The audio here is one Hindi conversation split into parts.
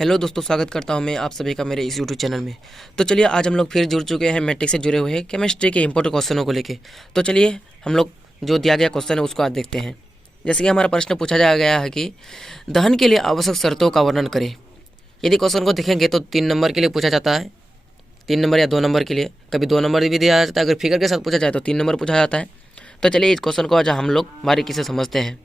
हेलो दोस्तों, स्वागत करता हूं मैं आप सभी का मेरे इस यूट्यूब चैनल में। तो चलिए आज हम लोग फिर जुड़ चुके हैं मैट्रिक्स से जुड़े हुए हैं केमिस्ट्री के इंपॉर्टेंट क्वेश्चनों को लेके। तो चलिए हम लोग जो दिया गया क्वेश्चन है उसको आज देखते हैं। जैसे कि हमारा प्रश्न पूछा जा गया है कि दहन के लिए आवश्यक शर्तों का वर्णन करें। यदि क्वेश्चन को देखेंगे तो 3 नंबर के लिए पूछा जाता है, 3 नंबर या 2 नंबर के लिए, कभी 2 नंबर भी दिया जाता है। अगर फिगर के साथ पूछा जाए तो 3 नंबर पूछा जाता है। तो चलिए इस क्वेश्चन को आज हम लोग बारीकी से समझते हैं।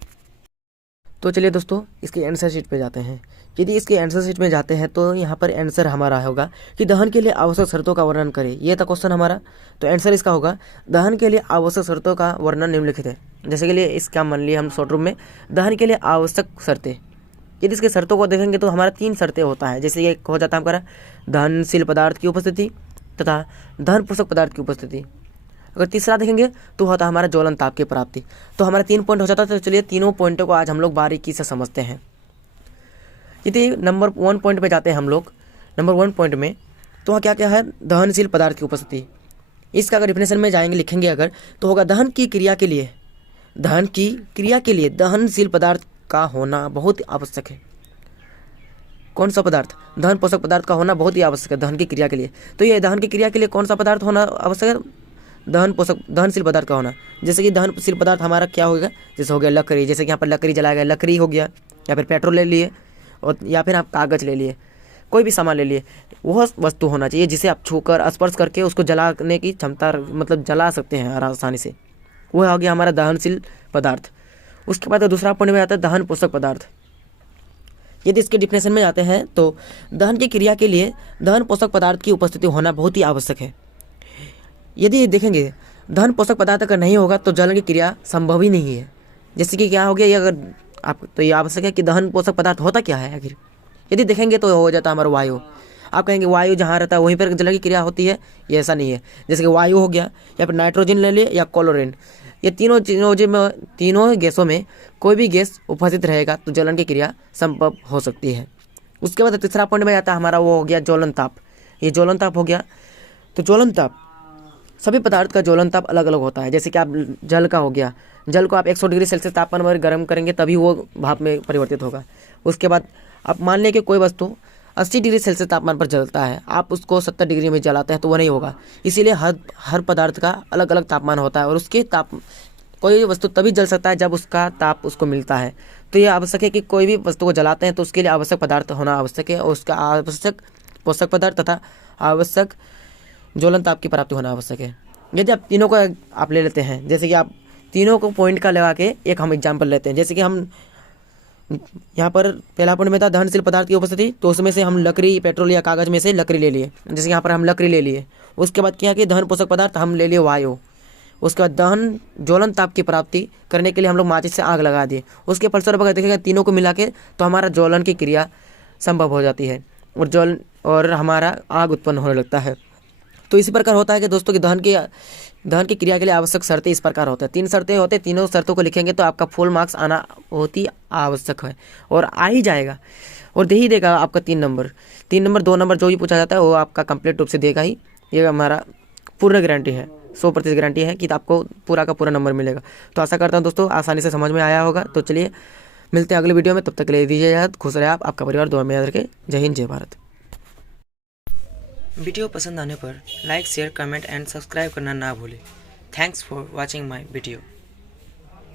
तो चलिए दोस्तों इसके आंसर शीट पे जाते हैं। यदि इसके आंसर शीट में जाते हैं तो यहाँ पर आंसर हमारा होगा कि दहन के लिए आवश्यक शर्तों का वर्णन करें। ये था क्वेश्चन हमारा। तो आंसर इसका होगा दहन के लिए आवश्यक शर्तों का वर्णन निम्नलिखित है। जैसे के लिए इसका मान लिया हम शॉर्ट रूप में दहन के लिए आवश्यक शर्तें। यदि इसके शर्तों को देखेंगे तो हमारा 3 शर्तें होता है। जैसे ये हो जाता है हमारा दहनशील पदार्थ की उपस्थिति तथा दहन पोषक पदार्थ की उपस्थिति। अगर तीसरा देखेंगे तो होता है हमारा ज्वलन ताप की प्राप्ति। तो हमारा 3 पॉइंट हो जाता है। तो चलिए तीनों पॉइंटों को आज हम लोग बारीकी से समझते हैं। यदि नंबर 1 पॉइंट पे जाते हैं हम लोग, नंबर 1 पॉइंट में तो वहाँ क्या क्या है, दहनशील पदार्थ की उपस्थिति। इसका अगर डिफिनेशन में जाएंगे लिखेंगे अगर तो होगा दहन की क्रिया के लिए दहनशील पदार्थ का होना बहुत ही आवश्यक है। कौन सा पदार्थ? दहन पोषक पदार्थ का होना बहुत ही आवश्यक है दहन की क्रिया के लिए। तो ये दहन की क्रिया के लिए कौन सा पदार्थ होना आवश्यक है? दहनशील पदार्थ का होना। जैसे कि दहनशील पदार्थ हमारा क्या होगा, जैसे हो गया लकड़ी, जैसे कि यहाँ पर लकड़ी जलाया गया, लकड़ी हो गया, या फिर पेट्रोल ले लिए, और या फिर आप कागज़ ले लिए, कोई भी सामान ले लिए। वह वस्तु होना चाहिए जिसे आप छूकर स्पर्श करके उसको जलाने की क्षमता, मतलब जला सकते हैं आसानी से। वह हो गया हमारा दहनशील पदार्थ। उसके बाद दूसरा पॉइंट में आता है दहन पोषक पदार्थ। यदि इसके डिफिनेशन में जाते हैं तो दहन की क्रिया के लिए दहन पोषक पदार्थ की उपस्थिति होना बहुत ही आवश्यक है। यदि देखेंगे दहन पोषक पदार्थ अगर नहीं होगा तो जलन की क्रिया संभव ही नहीं है। जैसे कि क्या हो गया, ये अगर आप तो ये आवश्यक है कि दहन पोषक पदार्थ होता क्या है आखिर। यदि देखेंगे तो हो जाता है हमारा वायु। आप कहेंगे वायु जहाँ रहता है वहीं पर जलन की क्रिया होती है, ये ऐसा नहीं है। जैसे कि वायु हो गया, या फिर नाइट्रोजन ले लिए, या क्लोरीन, ये तीनों गैसों में कोई भी गैस उपस्थित रहेगा तो जलन की क्रिया संभव हो सकती है। उसके बाद तीसरा पॉइंट में आता है हमारा, वो हो गया ज्वलन ताप। ये ज्वलन ताप हो गया। तो ज्वलन ताप, सभी पदार्थ का ज्वलन ताप अलग अलग होता है। जैसे कि आप जल का हो गया, जल को आप 100 डिग्री सेल्सियस तापमान पर गर्म करेंगे तभी वो भाप में परिवर्तित होगा। उसके बाद आप मान लें कि कोई वस्तु 80 डिग्री सेल्सियस तापमान पर जलता है, आप उसको 70 डिग्री में जलाते हैं तो वो नहीं होगा। इसीलिए हर पदार्थ का अलग अलग तापमान होता है, और उसके कोई वस्तु तभी जल सकता है जब उसका ताप उसको मिलता है। तो ये आवश्यक है कि कोई भी वस्तु को जलाते हैं तो उसके लिए आवश्यक पदार्थ होना आवश्यक है, और उसका आवश्यक पोषक पदार्थ तथा आवश्यक ज्वलन ताप की प्राप्ति होना आवश्यक है। यदि आप तीनों को आप ले लेते हैं, जैसे कि आप तीनों को पॉइंट का लगा के एक हम एग्जाम्पल लेते हैं। जैसे कि हम यहाँ पर पहला पॉइंट में था दहनशील पदार्थ की उपस्थिति, तो उसमें से हम लकड़ी, पेट्रोल या कागज़ में से लकड़ी ले लिए। जैसे कि यहाँ पर हम लकड़ी ले लिए। उसके बाद क्या कि दहन पोषक पदार्थ हम ले लिए वायु। उसके बाद दहन ज्वलन ताप की प्राप्ति करने के लिए हम लोग माचिस से आग लगा दिए। उसके फलस्वरूप अगर देखेंगे तीनों को मिला के तो हमारा ज्वलन की क्रिया संभव हो जाती है, और हमारा आग उत्पन्न होने लगता है। तो इसी प्रकार होता है कि दोस्तों की दहन की क्रिया के लिए आवश्यक शर्तें इस प्रकार होते हैं। 3 शर्तें होते हैं। तीनों शर्तों को लिखेंगे तो आपका फुल मार्क्स आना बहुत ही आवश्यक है, और आ ही जाएगा, और दे ही देगा आपका 3 नंबर। 3 नंबर 2 नंबर जो भी पूछा जाता है वो आपका कंप्लीट रूप से देगा ही। ये हमारा पूर्ण गारंटी है, 100% गारंटी है कि आपको पूरा का पूरा नंबर मिलेगा। तो आशा करता हूँ दोस्तों आसानी से समझ में आया होगा। तो चलिए मिलते हैं अगले वीडियो में, तब तक के लिए दीजिए इजाज़त। खुश रहे आप, आपका परिवार दुआ में याद रखे। जय हिंद, जय भारत। वीडियो पसंद आने पर like, share, comment and subscribe करना ना भूलें। Thanks for watching my video.